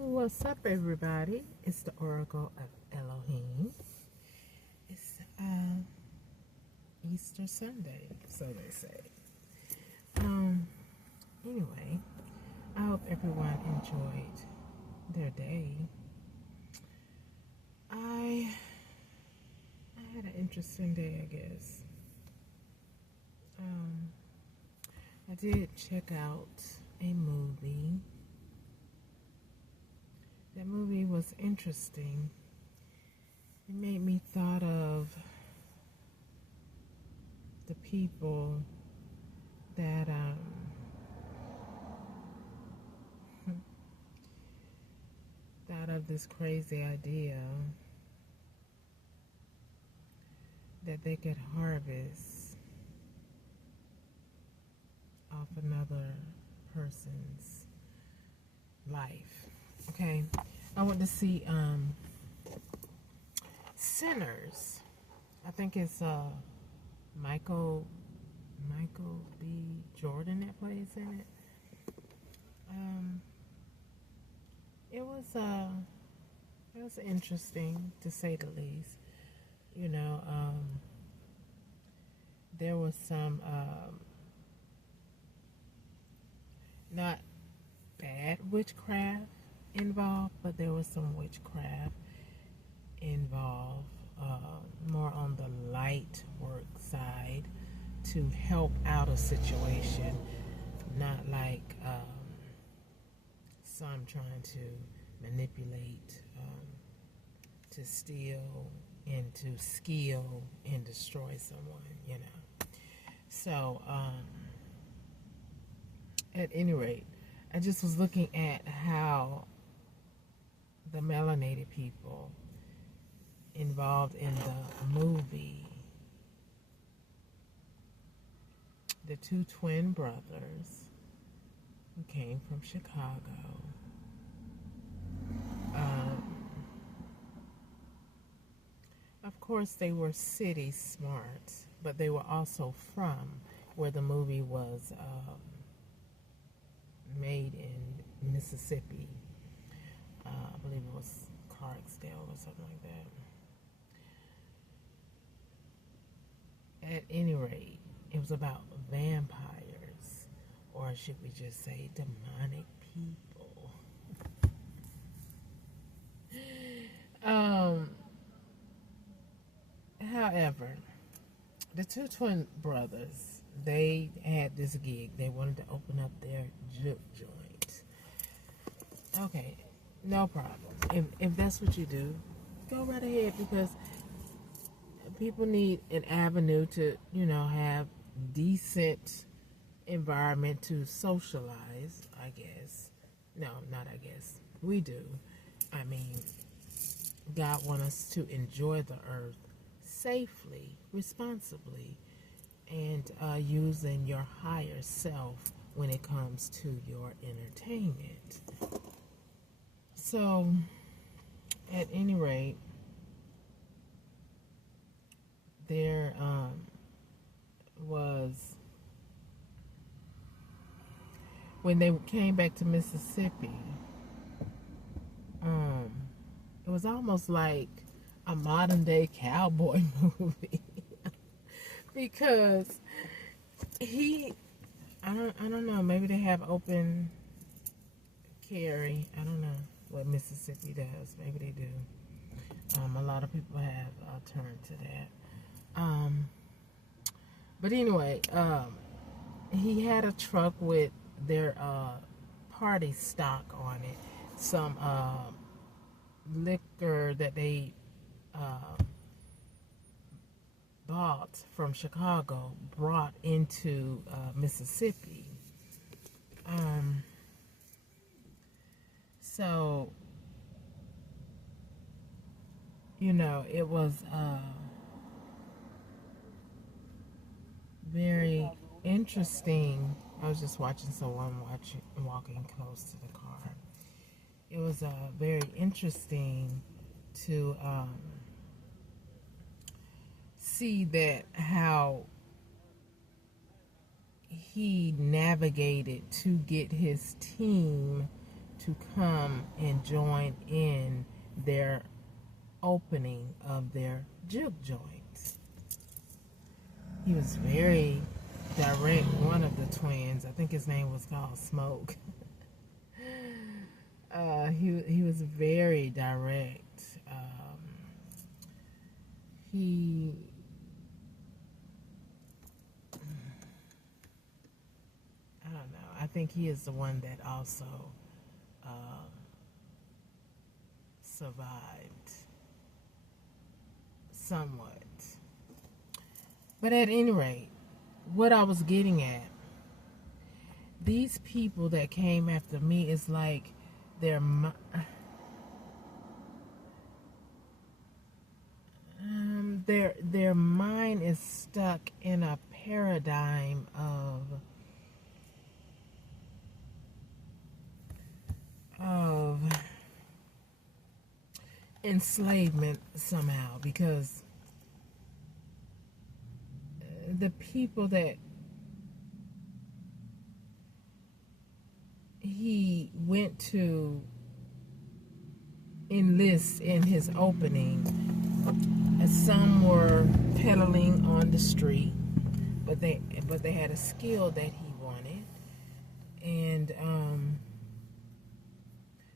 What's up, everybody? It's the Oracle of Elohim. It's Easter Sunday, so they say. Um. Anyway, I hope everyone enjoyed their day. I had an interesting day, I guess. Um. I did check out a movie. That movie was interesting. It made me thought of the people that thought of this crazy idea that they could harvest off another person's life. Okay, I went to see Sinners. I think it's Michael B. Jordan that plays in it. It was interesting to say the least. You know, there was some not bad witchcraft involved, but there was some witchcraft involved, more on the light work side to help out a situation, not like some trying to manipulate, to steal and to skill and destroy someone, you know. So, at any rate, I just was looking at how the melanated people involved in the movie, the two twin brothers who came from Chicago, of course they were city smart, but they were also from where the movie was made in Mississippi. I believe it was Clarksdale or something like that. At any rate, it was about vampires, or should we just say demonic people. However, the two twin brothers, they had this gig. They wanted to open up their juke joint. Okay, no problem. If that's what you do, go right ahead, because people need an avenue to, have decent environment to socialize, I guess. No, not I guess. We do. I mean, God wants us to enjoy the earth safely, responsibly, and using your higher self when it comes to your entertainment. So, at any rate, there was, when they came back to Mississippi, it was almost like a modern day cowboy movie. Because I don't know, maybe they have open carry. I don't know what Mississippi does. Maybe they do. A lot of people have turned to that. But anyway, he had a truck with their party stock on it. Some liquor that they bought from Chicago, brought into Mississippi. So, it was very interesting. I was just watching someone walking close to the car. It was very interesting to see that how he navigated to get his team to come and join in their opening of their juke joints. He was very direct. One of the twins, I think his name was called Smoke. He was very direct. He I don't know. I think he is the one that also survived somewhat. But at any rate, what I was getting at, these people that came after me is like their their mind is stuck in a paradigm of enslavement somehow, because the people that he went to enlist in his opening, some were peddling on the street, but they had a skill that he wanted, and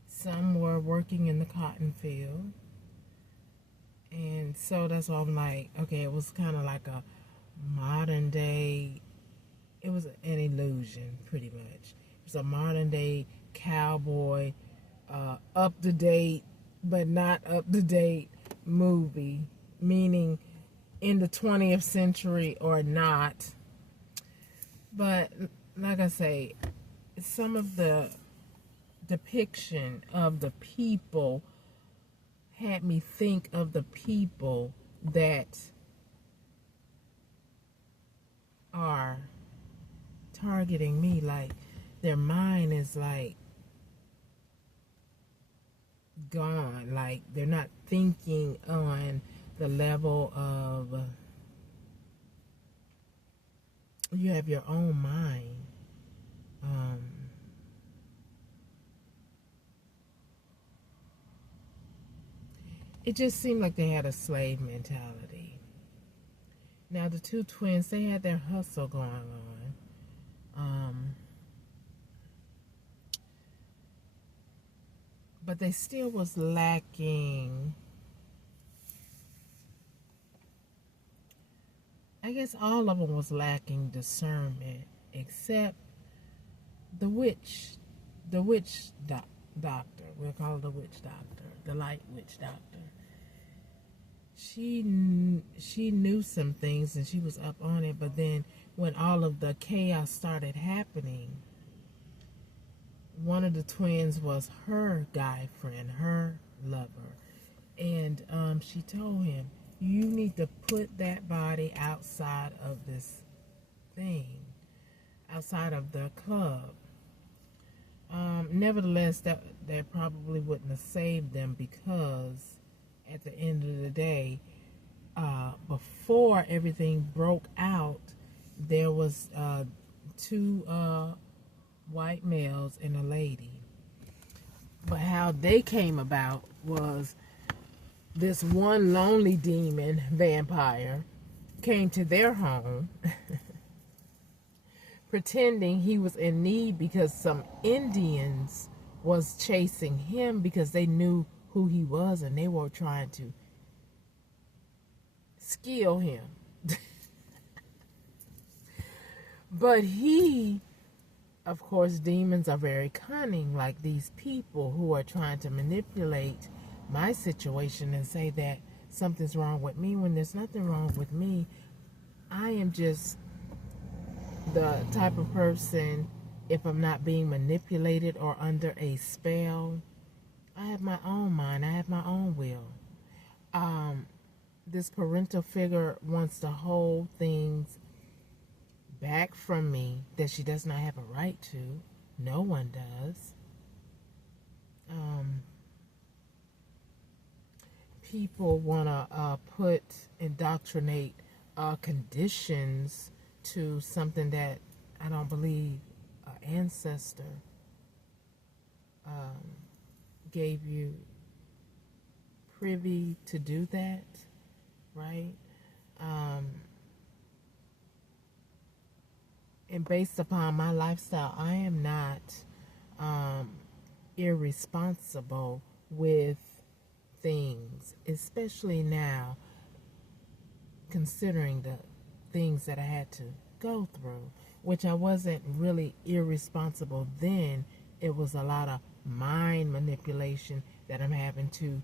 some were working in the cotton field. And so that's why I'm like, okay, it was kind of like a modern day, it was an illusion, pretty much. It was a modern day cowboy, up to date, but not up to date movie, meaning in the 20th century or not. But like I say, some of the depiction of the people had me think of the people that are targeting me. Like, their mind is like gone. Like, they're not thinking on the level of you have your own mind. It just seemed like they had a slave mentality. Now, the two twins, they had their hustle going on. But they still was lacking. I guess all of them was lacking discernment, except the witch doctor. We'll call her the witch doctor, the light witch doctor. She knew some things and she was up on it, but then when all of the chaos started happening, one of the twins was her guy friend, her lover, and she told him, you need to put that body outside of this thing, outside of the club. Nevertheless, that probably wouldn't have saved them, because at the end of the day, before everything broke out, there was two white males and a lady. But how they came about was this one lonely demon vampire came to their home pretending he was in need because some Indians was chasing him because they knew who he was and they were trying to skill him. But he, of course, demons are very cunning, like these people who are trying to manipulate my situation and say that something's wrong with me when there's nothing wrong with me. I am just the type of person, if I'm not being manipulated or under a spell, I have my own mind, I have my own will. This parental figure wants to hold things back from me that she does not have a right to. No one does. People want to indoctrinate conditions to something that I don't believe an ancestor gave you privy to do that, right? And based upon my lifestyle, I am not irresponsible with things, especially now, considering the things that I had to go through, which I wasn't really irresponsible then. It was a lot of mind manipulation that I'm having to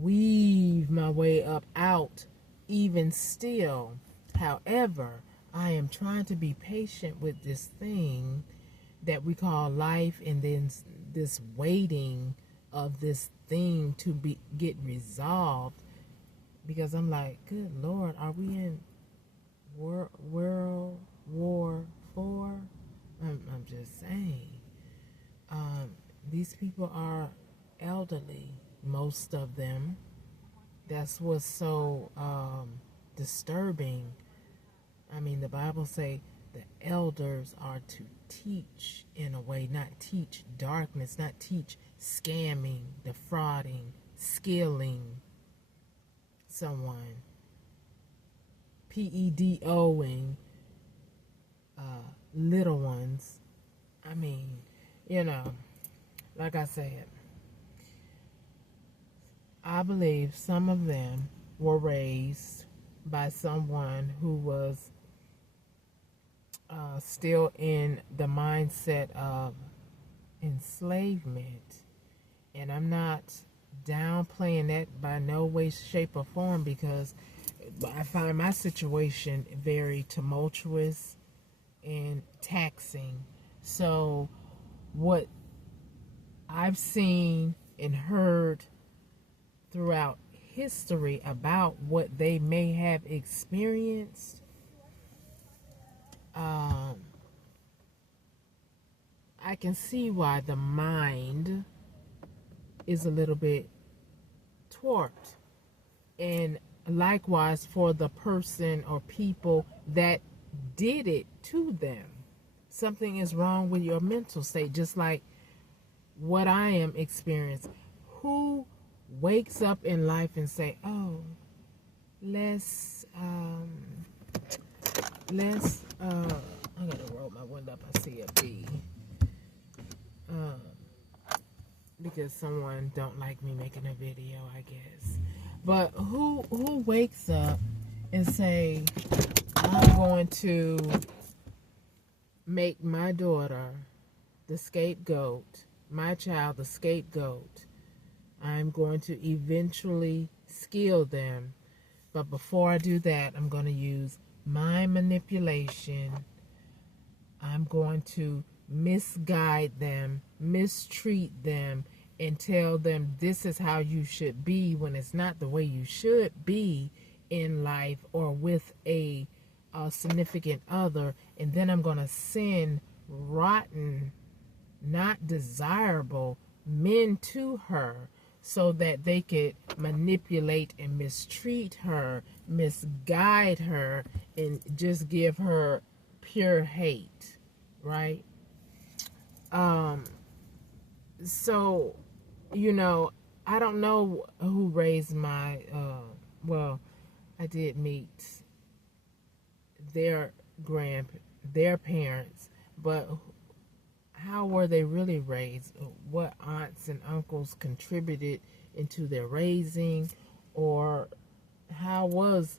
weave my way up out even still. However, I am trying to be patient with this thing that we call life, and then this waiting of this thing to get resolved, because I'm like, good Lord, are we in World War IV? I'm just saying. These people are elderly, most of them. That's what's so disturbing. I mean, the Bible say the elders are to teach in a way, not teach darkness, not teach scamming, defrauding, skilling someone, pedoing little ones. I mean, like I said, I believe some of them were raised by someone who was still in the mindset of enslavement. And I'm not downplaying that by no way, shape, or form, because I find my situation very tumultuous and taxing. So what I've seen and heard throughout history about what they may have experienced, I can see why the mind is a little bit warped. And likewise for the person or people that did it to them. Something is wrong with your mental state, just like what I am experiencing. Who wakes up in life and say, oh, let's I gotta roll my window up, I see a bee. Because someone don't like me making a video, I guess. But who wakes up and say, I'm going to make my daughter the scapegoat, my child the scapegoat. I'm going to eventually skill them. But before I do that, I'm going to use mind manipulation. I'm going to misguide them, mistreat them, and tell them this is how you should be, when it's not the way you should be in life or with a significant other. And then I'm going to send rotten, not desirable men to her so that they could manipulate and mistreat her, misguide her, and just give her pure hate, right? So, I don't know who raised my, well, I did meet their parents, but how were they really raised? What aunts and uncles contributed into their raising? Or how was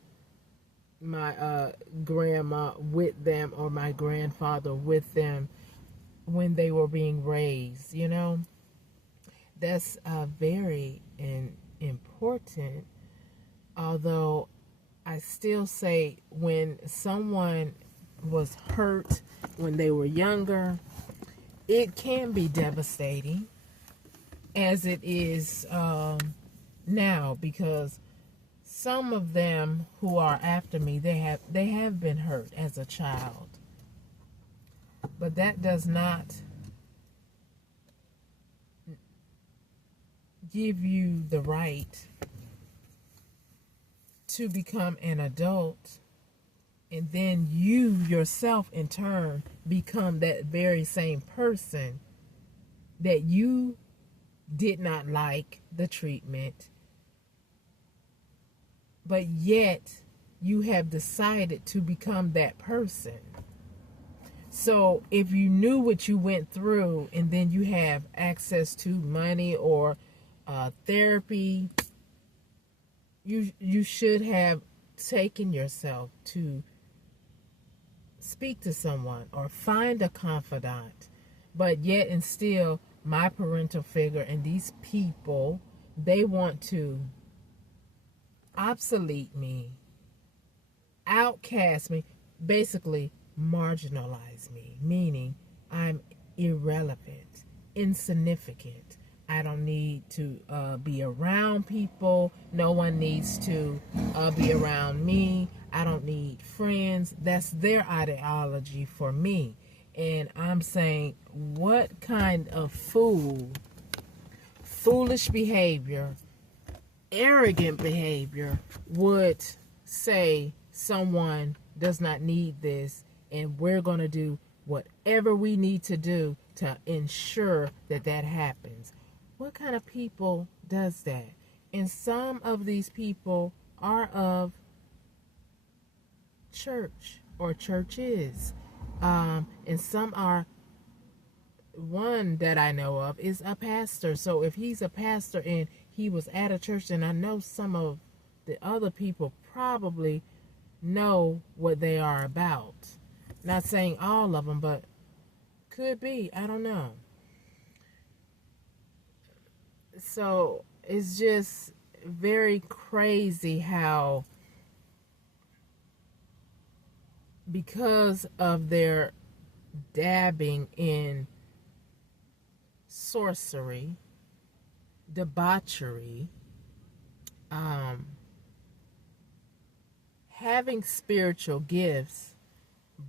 my grandma with them, or my grandfather with them when they were being raised? That's very important. Although I still say, when someone was hurt when they were younger, it can be devastating, as it is now, because some of them who are after me, they have been hurt as a child. But that does not give you the right to become an adult, and then you yourself in turn become that very same person that you did not like the treatment, but yet you have decided to become that person. So if you knew what you went through and then you have access to money or therapy, you should have taken yourself to speak to someone or find a confidant. But yet and still, my parental figure and these people, they want to obsolete me, outcast me, basically marginalize me, meaning I'm irrelevant, insignificant. I don't need to be around people. No one needs to be around me. I don't need friends. That's their ideology for me. And I'm saying, what kind of foolish behavior, arrogant behavior would say someone does not need this and we're going to do whatever we need to do to ensure that that happens? What kind of people does that? And some of these people are of church or churches. And some are, one that I know of is a pastor. So if he's a pastor and he was at a church, then I know some of the other people probably know what they are about. Not saying all of them, but could be. I don't know. So it's just very crazy how, because of their dabbing in sorcery, debauchery, having spiritual gifts,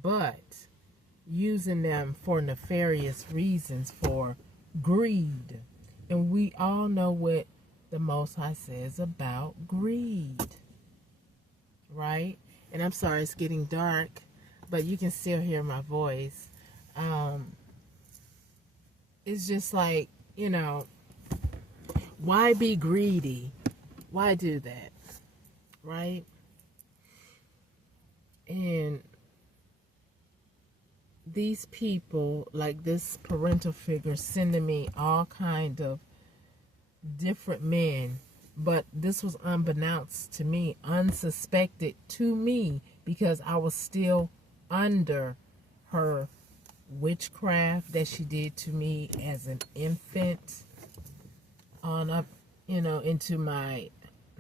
but using them for nefarious reasons, for greed. And we all know what the Most High says about greed, right? And I'm sorry it's getting dark, but you can still hear my voice. It's just like, why be greedy? Why do that, right? And these people, like this parental figure, sending me all kind of different men, but this was unbeknownst to me, unsuspected to me, because I was still under her witchcraft that she did to me as an infant on up, into my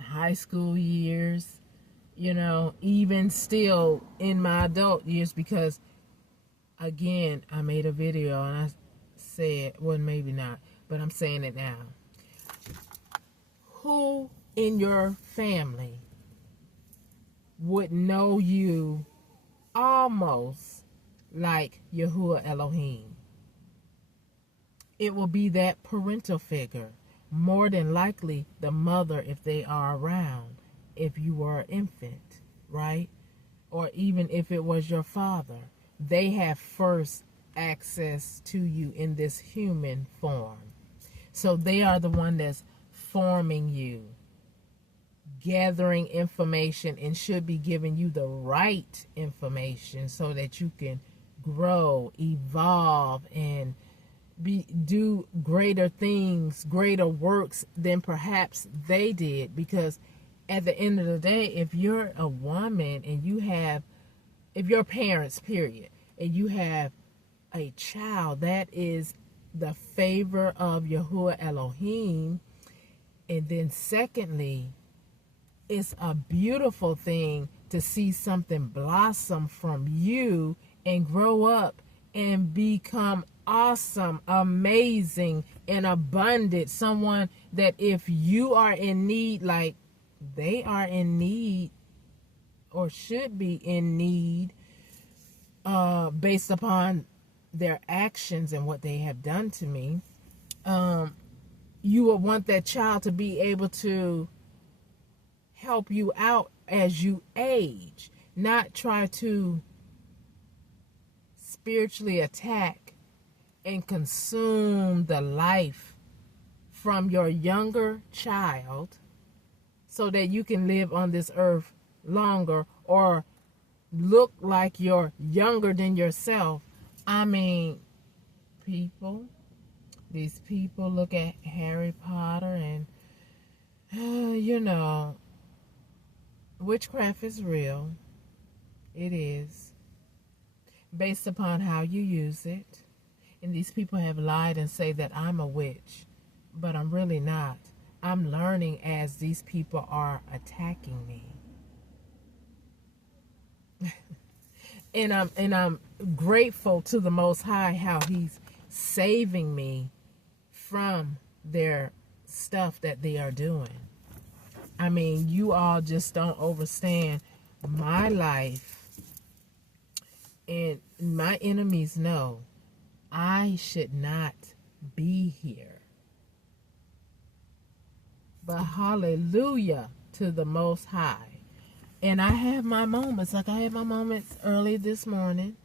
high school years, even still in my adult years, because again, I made a video and I said, well, maybe not, but I'm saying it now. Who in your family would know you almost like Yahuwah Elohim? It will be that parental figure. More than likely the mother, if they are around, if you were an infant, right? Or even if it was your father. They have first access to you in this human form. So they are the one that's forming you, gathering information, and should be giving you the right information so that you can grow, evolve, and do greater things, greater works than perhaps they did. Because at the end of the day, if you're a woman and if your parents, period, and you have a child, that is the favor of Yahuwah Elohim. And then secondly, it's a beautiful thing to see something blossom from you and grow up and become awesome, amazing, and abundant. Someone that if you are in need, like they are in need or should be in need, based upon their actions and what they have done to me, you would want that child to be able to help you out as you age, not try to spiritually attack and consume the life from your younger child so that you can live on this earth longer or look like you're younger than yourself. I mean, these people look at Harry Potter and, witchcraft is real. It is. Based upon how you use it. And these people have lied and say that I'm a witch, but I'm really not. I'm learning as these people are attacking me. and I'm grateful to the Most High how He's saving me from their stuff that they are doing. I mean, you all just don't understand my life, and my enemies know I should not be here. But hallelujah to the Most High. And I have my moments, like I had my moments early this morning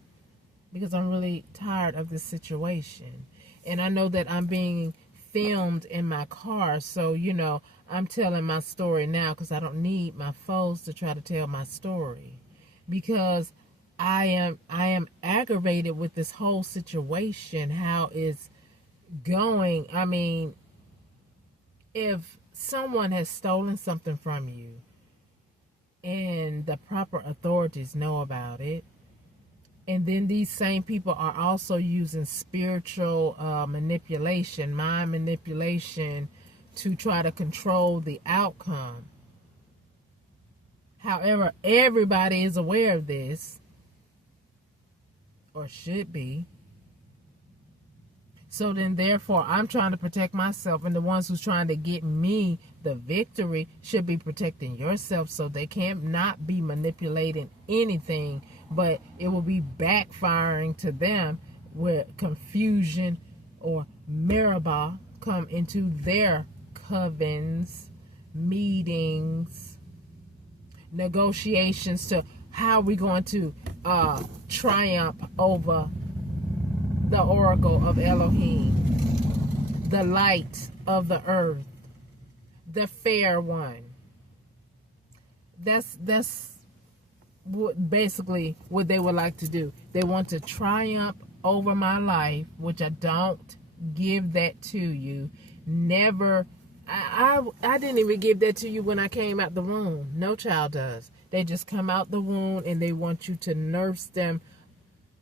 because I'm really tired of this situation. And I know that I'm being filmed in my car, so, I'm telling my story now because I don't need my foes to try to tell my story. Because I am aggravated with this whole situation, how it's going. I mean, if someone has stolen something from you and the proper authorities know about it, and then these same people are also using spiritual manipulation, mind manipulation, to try to control the outcome. However, everybody is aware of this, or should be. So then, therefore, I'm trying to protect myself, and the ones who's trying to get me the victory should be protecting yourself, so they can't not be manipulating anything, but it will be backfiring to them where confusion or Meribah come into their covens, meetings, negotiations to how we're going to triumph over the oracle of Elohim, the light of the earth, the fair one. That's basically what they would like to do. They want to triumph over my life, which I don't give that to you. Never. I didn't even give that to you when I came out the womb. No child does. They just come out the womb and they want you to nurse them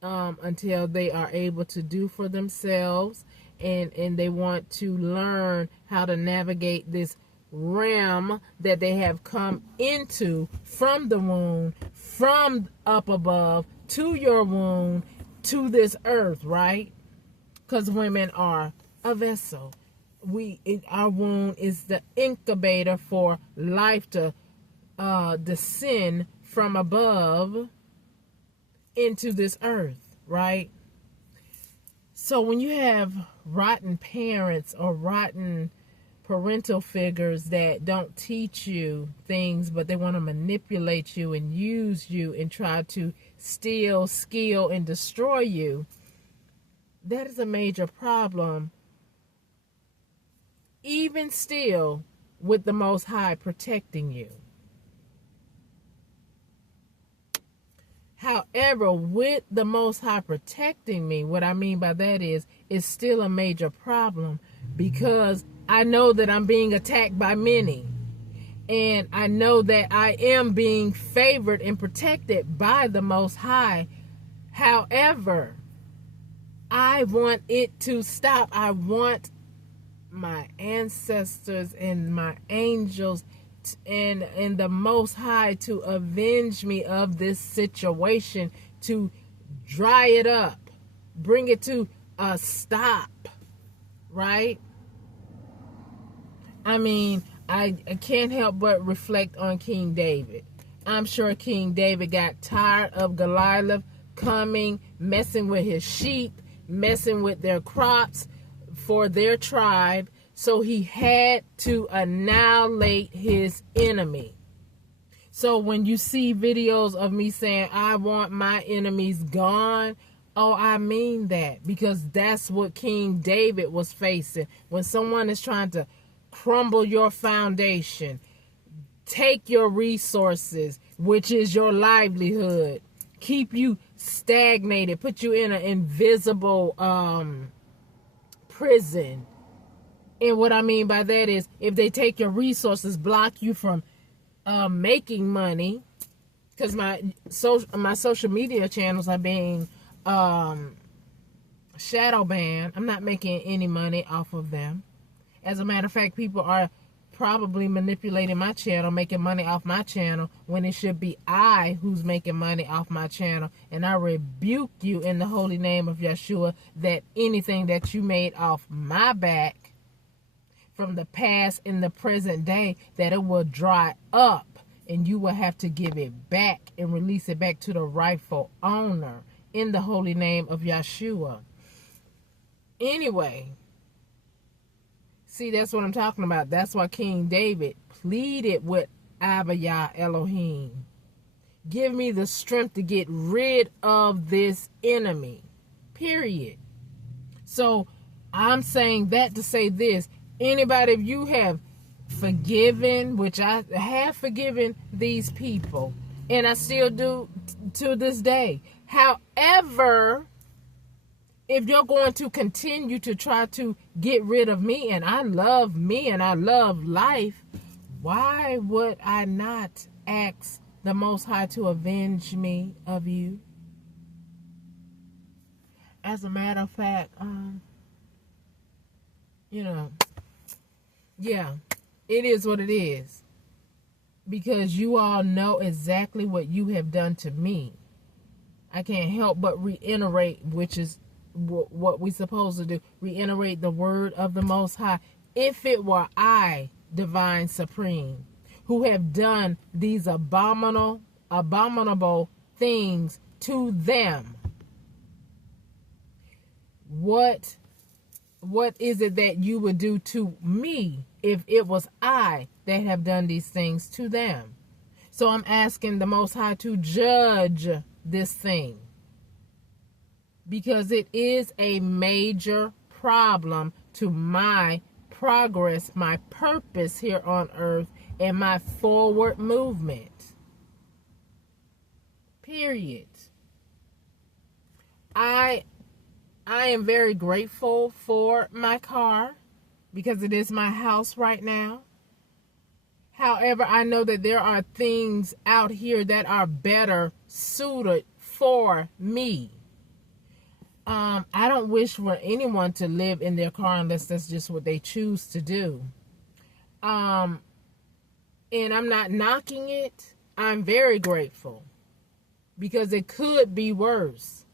until they are able to do for themselves, and they want to learn how to navigate this realm that they have come into from the womb, from up above to your womb, to this earth, right? Because women are a vessel. Our womb is the incubator for life to descend from above into this earth, right? So when you have rotten parents or rotten parental figures that don't teach you things, but they want to manipulate you and use you and try to steal, steal, and destroy you, that is a major problem. Even still, with the Most High protecting you. However, with the Most High protecting me, what I mean by that is, it's still a major problem because I know that I'm being attacked by many. And I know that I am being favored and protected by the Most High. However, I want it to stop. I want my ancestors and my angels and the Most High to avenge me of this situation, to dry it up, bring it to a stop, right? I mean, I can't help but reflect on King David. I'm sure King David got tired of Goliath coming, messing with his sheep, messing with their crops for their tribe, so he had to annihilate his enemy. So when you see videos of me saying, I want my enemies gone, Oh, I mean that, because that's what King David was facing. When someone is trying to crumble your foundation, take your resources, which is your livelihood, keep you stagnated, put you in an invisible prison. And what I mean by that is, if they take your resources, block you from making money, because my social media channels are being shadow banned. I'm not making any money off of them. As a matter of fact, people are probably manipulating my channel, making money off my channel, when it should be I who's making money off my channel. And I rebuke you in the holy name of Yeshua, that anything that you made off my back from the past in the present day, that it will dry up and you will have to give it back and release it back to the rightful owner in the holy name of Yeshua. Anyway, see, that's what I'm talking about. That's why King David pleaded with Abba Yah Elohim. Give me the strength to get rid of this enemy. Period. So I'm saying that to say this. Anybody, if you have forgiven, which I have forgiven these people, and I still do to this day. However, if you're going to continue to try to get rid of me and I love life, why would I not ask the Most High to avenge me of you? As a matter of fact, yeah, it is what it is. Because you all know exactly what you have done to me. I can't help but reiterate, which is what we supposed to do. Reiterate the word of the Most High. If it were I, Divine Supreme, who have done these abominable things to them, what is it that you would do to me if it was I that have done these things to them? So I'm asking the Most High to judge this thing, because it is a major problem to my progress, my purpose here on earth, and my forward movement. Period. I am very grateful for my car, because it is my house right now. However, I know that there are things out here that are better suited for me. I don't wish for anyone to live in their car unless that's just what they choose to do. And I'm not knocking it. I'm very grateful, because it could be worse.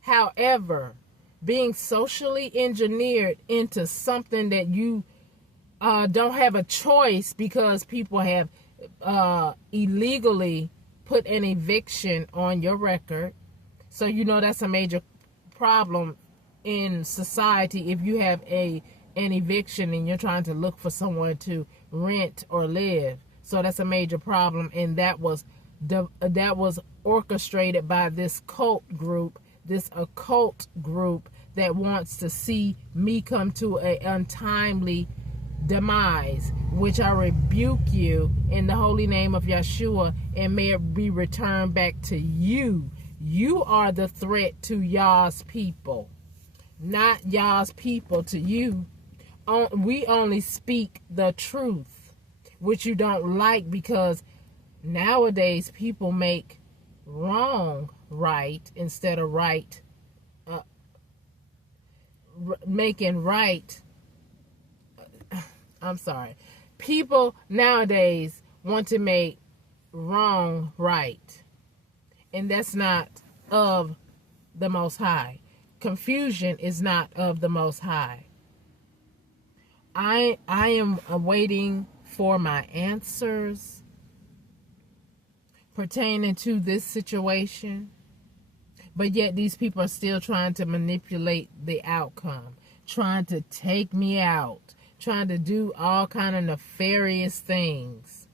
However, being socially engineered into something that you don't have a choice, because people have illegally put an eviction on your record. So that's a major problem in society. If you have an eviction and you're trying to look for someone to rent or live, so that's a major problem. And that was orchestrated by this cult group, this occult group that wants to see me come to an untimely demise, which I rebuke you in the holy name of Yeshua, and may it be returned back to you. You are the threat to Yah's people, not Yah's people to you. We only speak the truth, which you don't like, because nowadays people make wrong right instead of right, making right. I'm sorry. People nowadays want to make wrong right. And that's not of the Most High. Confusion is not of the Most High. I am waiting for my answers pertaining to this situation. But yet these people are still trying to manipulate the outcome, trying to take me out, trying to do all kind of nefarious things.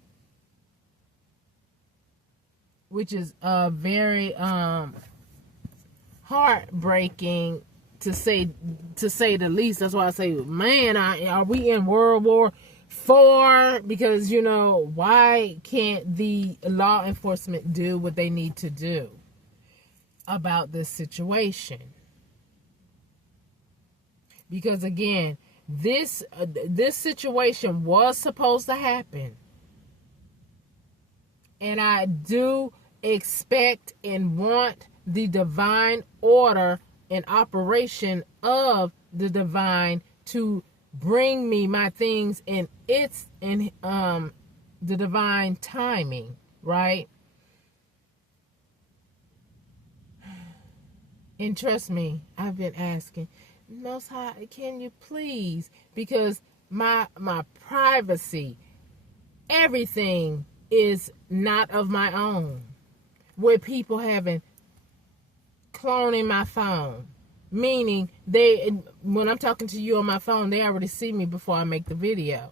Which is very heartbreaking to say the least. That's why I say, man, are we in World War IV? Because, you know, why can't the law enforcement do what they need to do about this situation? Because again, this situation was supposed to happen, and I do expect and want the divine order and operation of the divine to bring me my things in the divine timing, right? And trust me, I've been asking, Most High, can you please? Because my privacy, everything is not of my own. With people having cloning my phone, meaning when I'm talking to you on my phone, they already see me before I make the video,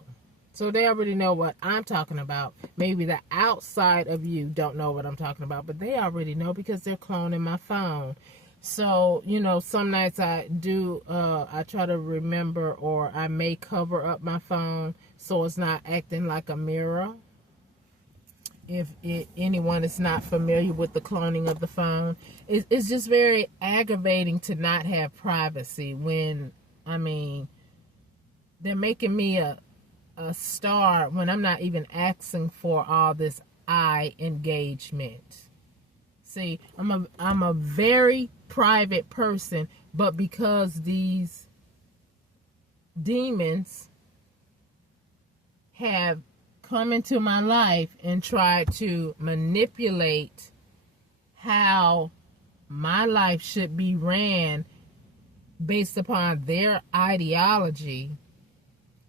so they already know what I'm talking about. Maybe the outside of you don't know what I'm talking about, but they already know because they're cloning my phone. So, you know, some nights I try to remember, or I may cover up my phone so it's not acting like a mirror. If anyone is not familiar with the cloning of the phone, it's just very aggravating to not have privacy when, I mean, they're making me a star when I'm not even asking for all this eye engagement. See, I'm a very private person, but because these demons have come into my life and try to manipulate how my life should be ran based upon their ideology,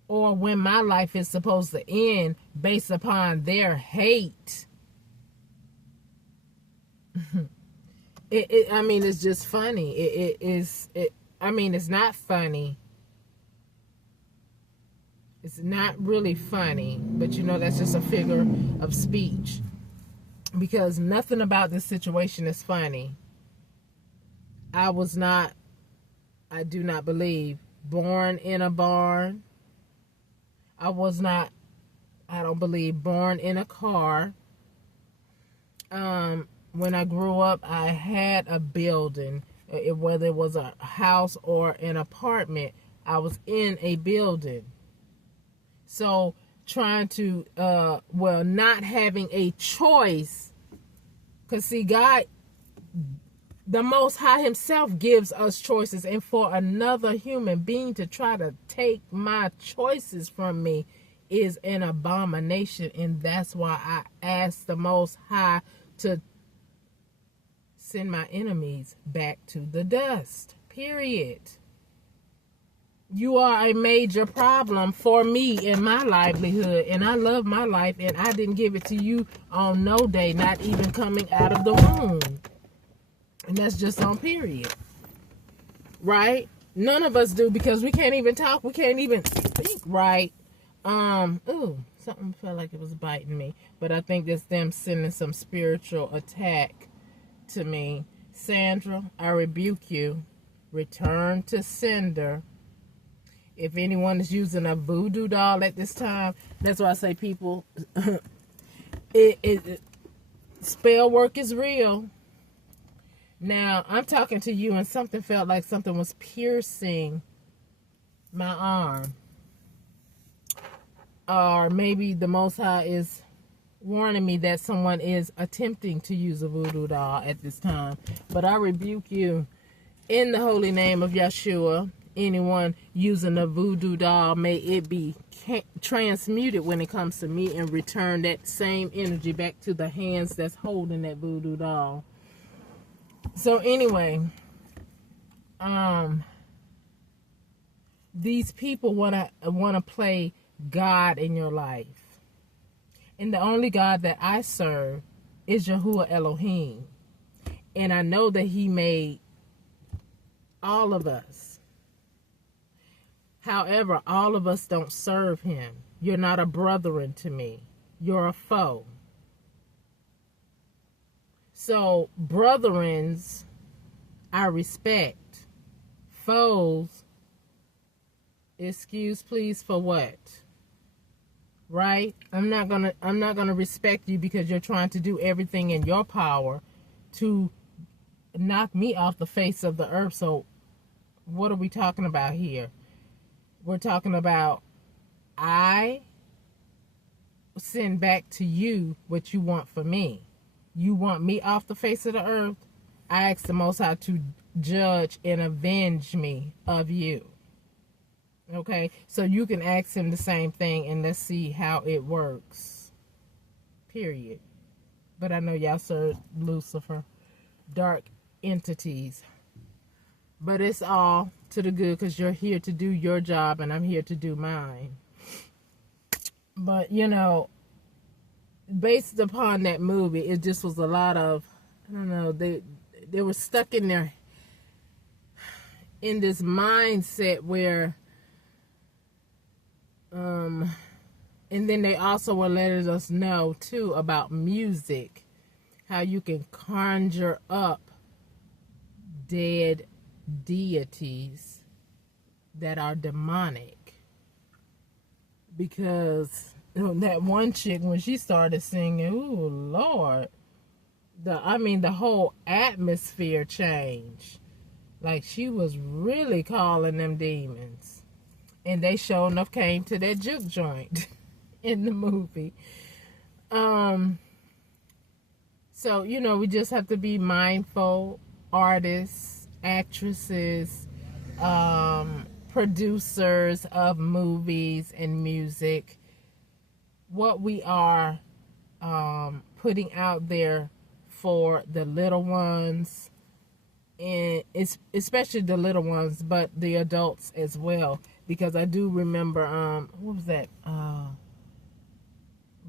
or when my life is supposed to end based upon their hate. I mean, it's just funny. I mean, it's not funny. It's not really funny, but you know, that's just a figure of speech, because nothing about this situation is funny. I do not believe, born in a barn. I don't believe born in a car. When I grew up, I had a building, whether it was a house or an apartment, I was in a building. So trying to, not having a choice, because see, God, the Most High himself gives us choices, and for another human being to try to take my choices from me is an abomination. And that's why I ask the Most High to send my enemies back to the dust, period. You are a major problem for me in my livelihood, and I love my life, and I didn't give it to you on no day, not even coming out of the womb. And that's just on period, right? None of us do, because we can't even talk, we can't even speak right. Ooh, something felt like it was biting me, but I think that's them sending some spiritual attack to me. Sandra, I rebuke you. Return to sender. If anyone is using a voodoo doll at this time, that's why I say, people, spell work is real. Now, I'm talking to you and something felt like something was piercing my arm. Or maybe the Most High is warning me that someone is attempting to use a voodoo doll at this time. But I rebuke you in the holy name of Yeshua. Anyone using a voodoo doll, may it be transmuted when it comes to me, and return that same energy back to the hands that's holding that voodoo doll. So anyway, these people wanna play God in your life. And the only God that I serve is Yahuwah Elohim. And I know that he made all of us. However, all of us don't serve him. You're not a brethren to me. You're a foe. So, brethrens I respect. Foes, excuse please for what? Right? I'm not gonna respect you because you're trying to do everything in your power to knock me off the face of the earth. So what are we talking about here? We're talking about I send back to you what you want for me. You want me off the face of the earth? I ask the Most High to judge and avenge me of you. Okay? So you can ask him the same thing and let's see how it works. Period. But I know y'all serve Lucifer. Dark entities. But it's all to the good because you're here to do your job and I'm here to do mine. But, you know, based upon that movie, it just was a lot of, I don't know, they were stuck in this mindset where, and then they also were letting us know, too, about music, how you can conjure up dead deities that are demonic. Because that one chick, when she started singing, ooh, Lord, the whole atmosphere changed. Like, she was really calling them demons. And they sure enough came to that juke joint in the movie. So, you know, we just have to be mindful. Artists, actresses, producers of movies and music, what we are putting out there for the little ones, and it's especially the little ones, but the adults as well. Because I do remember, what was that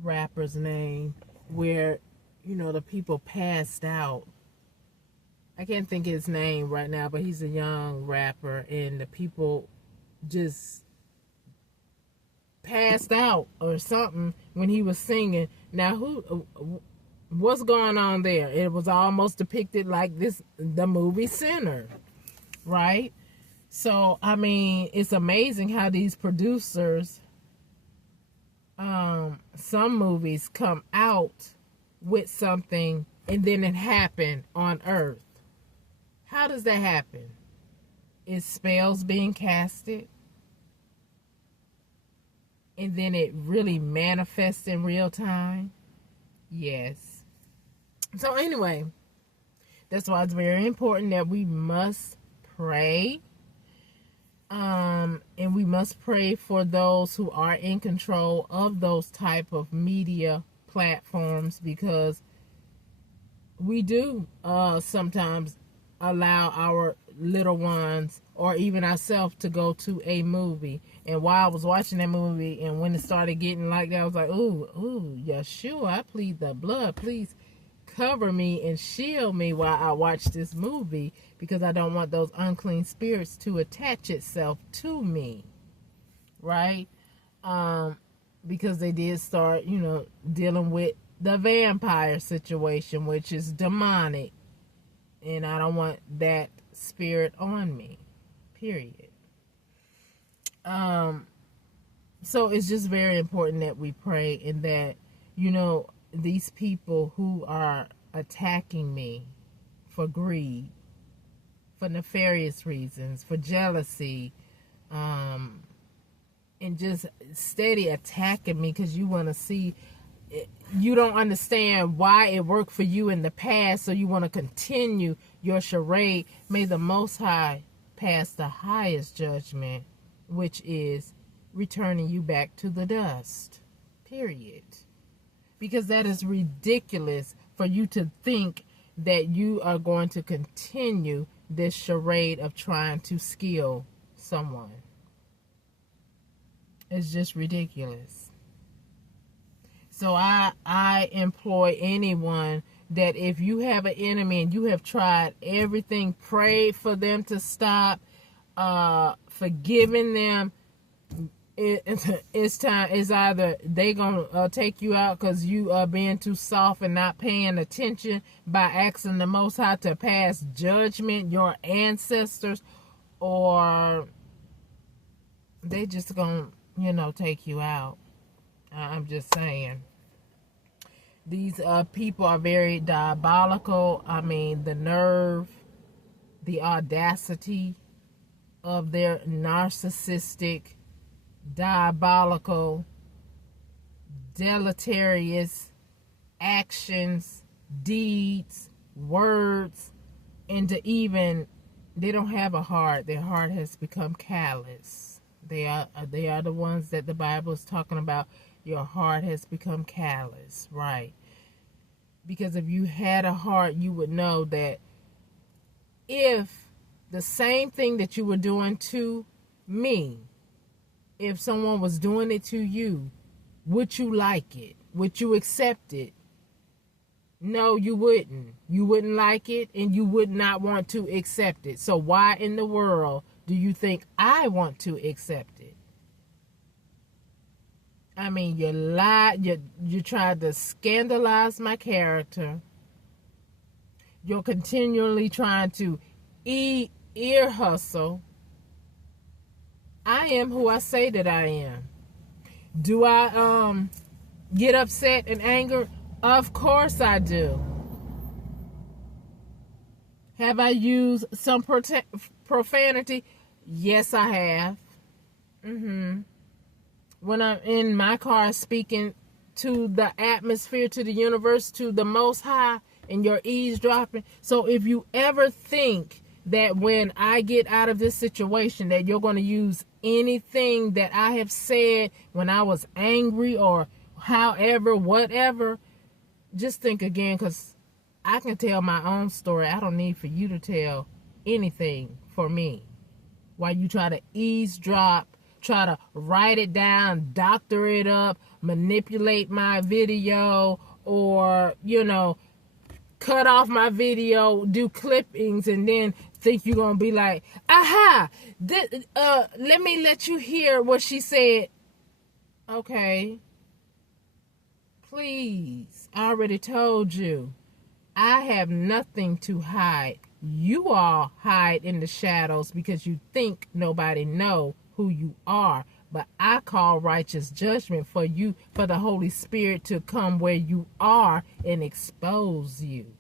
rapper's name, where, you know, the people passed out. I can't think of his name right now, but he's a young rapper, and the people just passed out or something when he was singing. Now, what's going on there? It was almost depicted like the movie Sinner, right? So, I mean, it's amazing how these producers, some movies come out with something and then it happened on Earth. How does that happen? Is spells being casted? And then it really manifests in real time? Yes. So anyway, that's why it's very important that we must pray. And we must pray for those who are in control of those type of media platforms, because we do sometimes allow our little ones or even ourselves to go to a movie. And while I was watching that movie, and when it started getting like that, I was like, ooh, Yeshua, I plead the blood. Please cover me and shield me while I watch this movie, because I don't want those unclean spirits to attach itself to me. Right? Because they did start, you know, dealing with the vampire situation, which is demonic. And I don't want that spirit on me. Period. So it's just very important that we pray, and that, you know, these people who are attacking me for greed, for nefarious reasons, for jealousy, and just steady attacking me because you want to see, you don't understand why it worked for you in the past, so you want to continue your charade. May the Most High pass the highest judgment, which is returning you back to the dust. Period. Because that is ridiculous for you to think that you are going to continue this charade of trying to skill someone. It's just ridiculous. So I employ anyone that if you have an enemy and you have tried everything, prayed for them to stop, forgiving them, it's time. It's either they gonna take you out because you are being too soft and not paying attention by asking the Most High to pass judgment, your ancestors, or they just gonna take you out. I'm just saying. These people are very diabolical. I mean, the nerve, the audacity of their narcissistic, diabolical, deleterious actions, deeds, words, and they don't have a heart. Their heart has become callous. They are the ones that the Bible is talking about. Your heart has become callous, right? Because if you had a heart, you would know that if the same thing that you were doing to me, if someone was doing it to you, would you like it? Would you accept it? No, you wouldn't. You wouldn't like it, and you would not want to accept it. So why in the world do you think I want to accept it? I mean, you lied. You tried to scandalize my character. You're continually trying to ear hustle. I am who I say that I am. Do I get upset and angry? Of course I do. Have I used some profanity? Yes, I have. When I'm in my car speaking to the atmosphere, to the universe, to the Most High, and you're eavesdropping. So if you ever think that when I get out of this situation that you're going to use anything that I have said when I was angry or however, whatever, just think again, because I can tell my own story. I don't need for you to tell anything for me. While you try to eavesdrop, try to write it down, doctor it up, manipulate my video, or, cut off my video, do clippings, and then think you're going to be like, aha, let me let you hear what she said. Okay. Please, I already told you. I have nothing to hide. You all hide in the shadows because you think nobody know who you are. But I call righteous judgment for you, for the Holy Spirit to come where you are and expose you.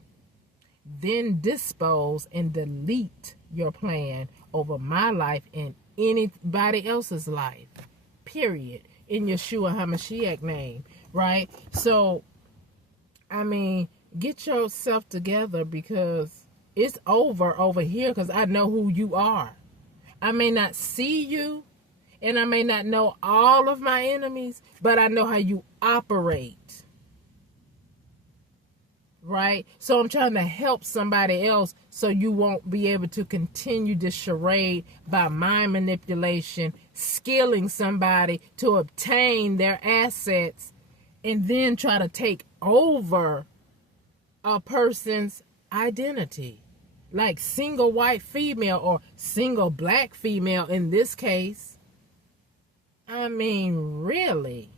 Then dispose and delete your plan over my life and anybody else's life. Period. In Yeshua HaMashiach name. Right? So, I mean, get yourself together, because it's over here, because I know who you are. I may not see you, and I may not know all of my enemies, but I know how you operate. Right? So I'm trying to help somebody else so you won't be able to continue this charade by mind manipulation, skilling somebody to obtain their assets, and then try to take over a person's identity. Like single white female or single black female in this case. I mean, really?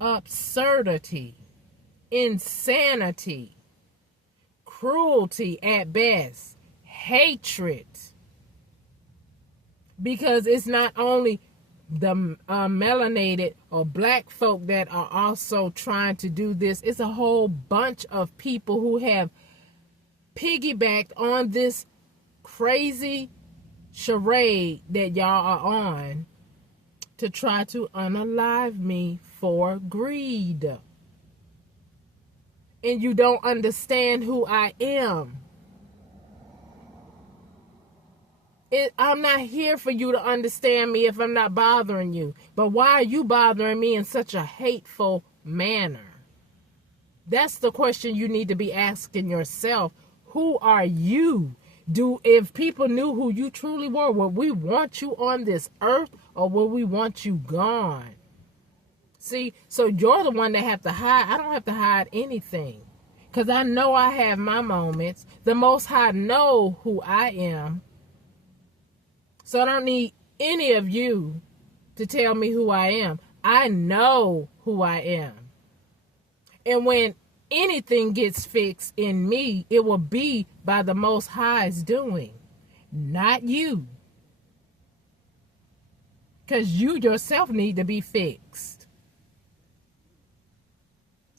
Absurdity. Insanity. Cruelty at best. Hatred. Because it's not only the melanated or black folk that are also trying to do this. It's a whole bunch of people who have piggybacked on this crazy charade that y'all are on to try to unalive me for greed. And you don't understand who I am. I'm not here for you to understand me if I'm not bothering you. But why are you bothering me in such a hateful manner? That's the question you need to be asking yourself. Who are you? If people knew who you truly were, would we want you on this earth, or would we want you gone? See, so you're the one that have to hide. I don't have to hide anything, because I know I have my moments. The Most High know who I am. So I don't need any of you to tell me who I am. I know who I am. And when anything gets fixed in me, it will be by the Most High's doing, not you. Because you yourself need to be fixed.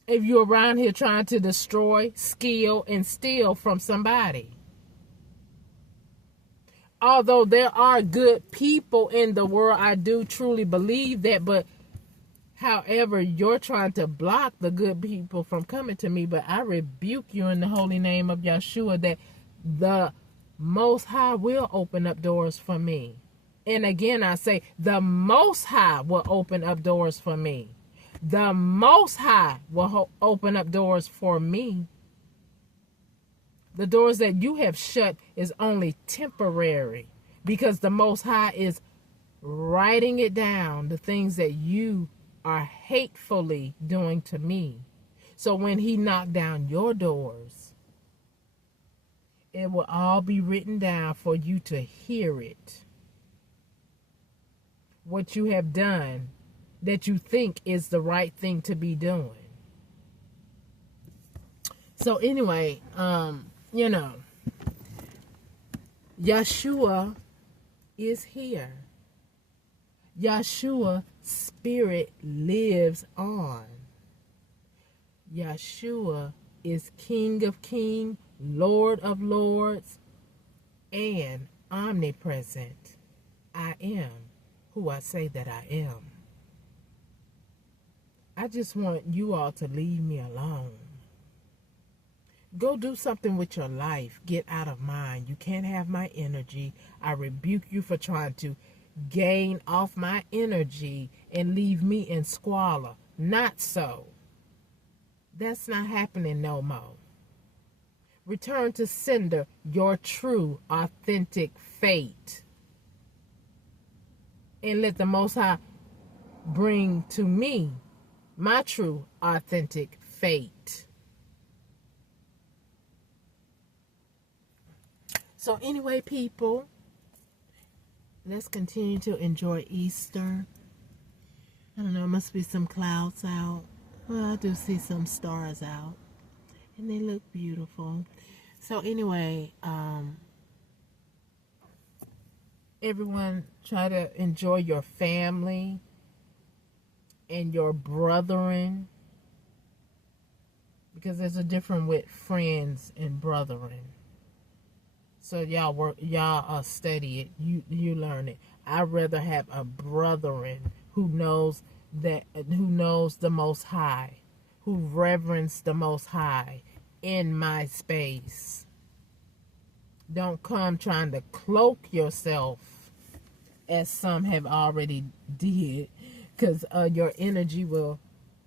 If you're around here trying to destroy, steal, and steal from somebody. Although there are good people in the world, I do truly believe that, but however, you're trying to block the good people from coming to me, but I rebuke you in the holy name of Yeshua that the Most High will open up doors for me. And again, I say the Most High will open up doors for me. The Most High will open up doors for me. The doors that you have shut is only temporary because the Most High is writing it down, the things that you are hatefully doing to me. So when he knocked down your doors, it will all be written down for you to hear it. What you have done that you think is the right thing to be doing. So anyway, Yeshua is here. Yeshua spirit lives on. Yeshua is King of Kings, Lord of Lords, and omnipresent. I am who I say that I am. I just want you all to leave me alone. Go do something with your life. Get out of mine. You can't have my energy. I rebuke you for trying to gain off my energy and leave me in squalor. Not so. That's not happening no more. Return to sender your true, authentic fate. And let the Most High bring to me my true, authentic fate. So anyway, people, let's continue to enjoy Easter. I don't know, must be some clouds out. Well, I do see some stars out. And they look beautiful. So anyway, everyone try to enjoy your family and your brethren. Because there's a difference with friends and brethren. So y'all study it. You learn it. I'd rather have a brethren who knows the Most High, who reverence the Most High in my space. Don't come trying to cloak yourself as some have already did, because your energy will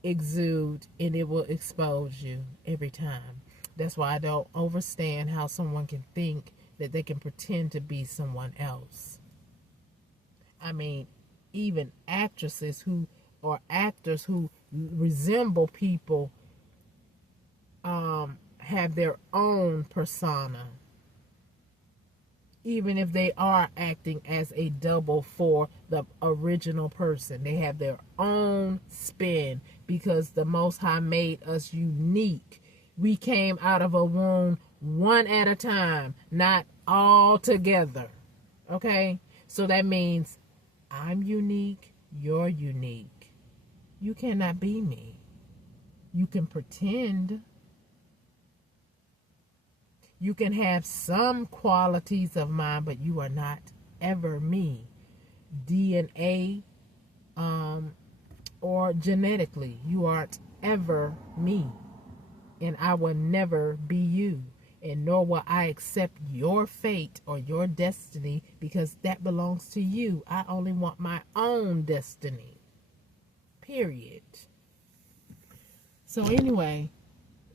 exude and it will expose you every time. That's why I don't understand how someone can think that they can pretend to be someone else. I mean, even actresses or actors who resemble people have their own persona. Even if they are acting as a double for the original person, they have their own spin because the Most High made us unique. We came out of a womb one at a time, not all together. Okay? So that means I'm unique, you're unique. You cannot be me. You can pretend. You can have some qualities of mine, but you are not ever me. DNA or genetically, you aren't ever me. And I will never be you. And nor will I accept your fate or your destiny because that belongs to you. I only want my own destiny. Period. So anyway,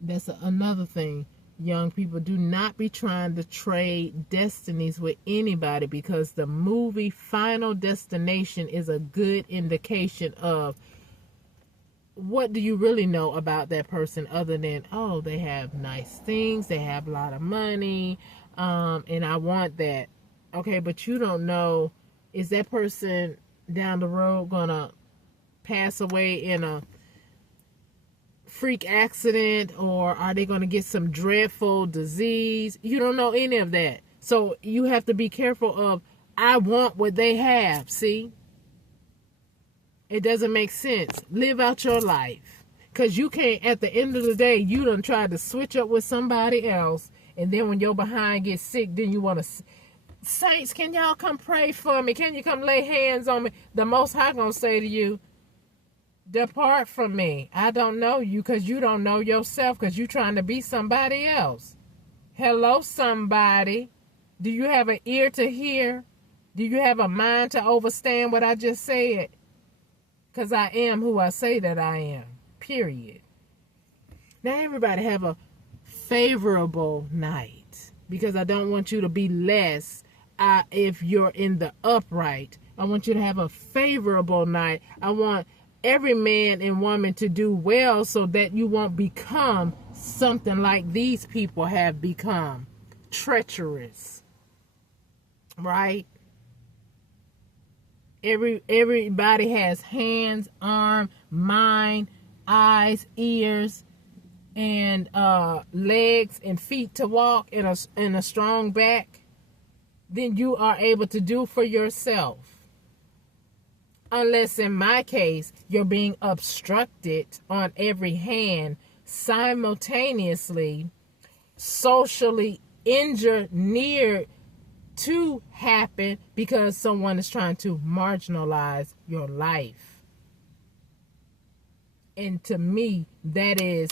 that's another thing. Young people, do not be trying to trade destinies with anybody because the movie Final Destination is a good indication of what do you really know about that person other than, oh, they have nice things, they have a lot of money, and I want that. Okay, but you don't know, is that person down the road gonna pass away in a freak accident, or are they gonna get some dreadful disease? You don't know any of that. So you have to be careful of, I want what they have. See? It doesn't make sense. Live out your life. Because you can't, at the end of the day, you done tried to switch up with somebody else. And then when your behind gets sick, then you want to, saints, can y'all come pray for me? Can you come lay hands on me? The Most High gonna say to you, depart from me. I don't know you, because you don't know yourself, because you trying to be somebody else. Hello, somebody. Do you have an ear to hear? Do you have a mind to understand what I just said? Because I am who I say that I am. Period. Now everybody have a favorable night, because I don't want you to be less if you're in the upright. I want you to have a favorable night. I want every man and woman to do well, so that you won't become something like these people have become. Treacherous. Right? Everybody has hands, arm, mind, eyes, ears, and legs and feet to walk, in a strong back. Then you are able to do for yourself. Unless, in my case, you're being obstructed on every hand, simultaneously, socially engineered to happen, because someone is trying to marginalize your life. And to me, that is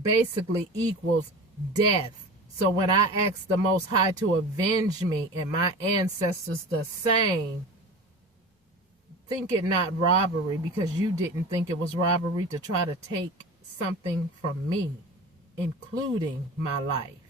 basically equals death. So when I ask the Most High to avenge me, and my ancestors the same, think it not robbery, because you didn't think it was robbery to try to take something from me, including my life.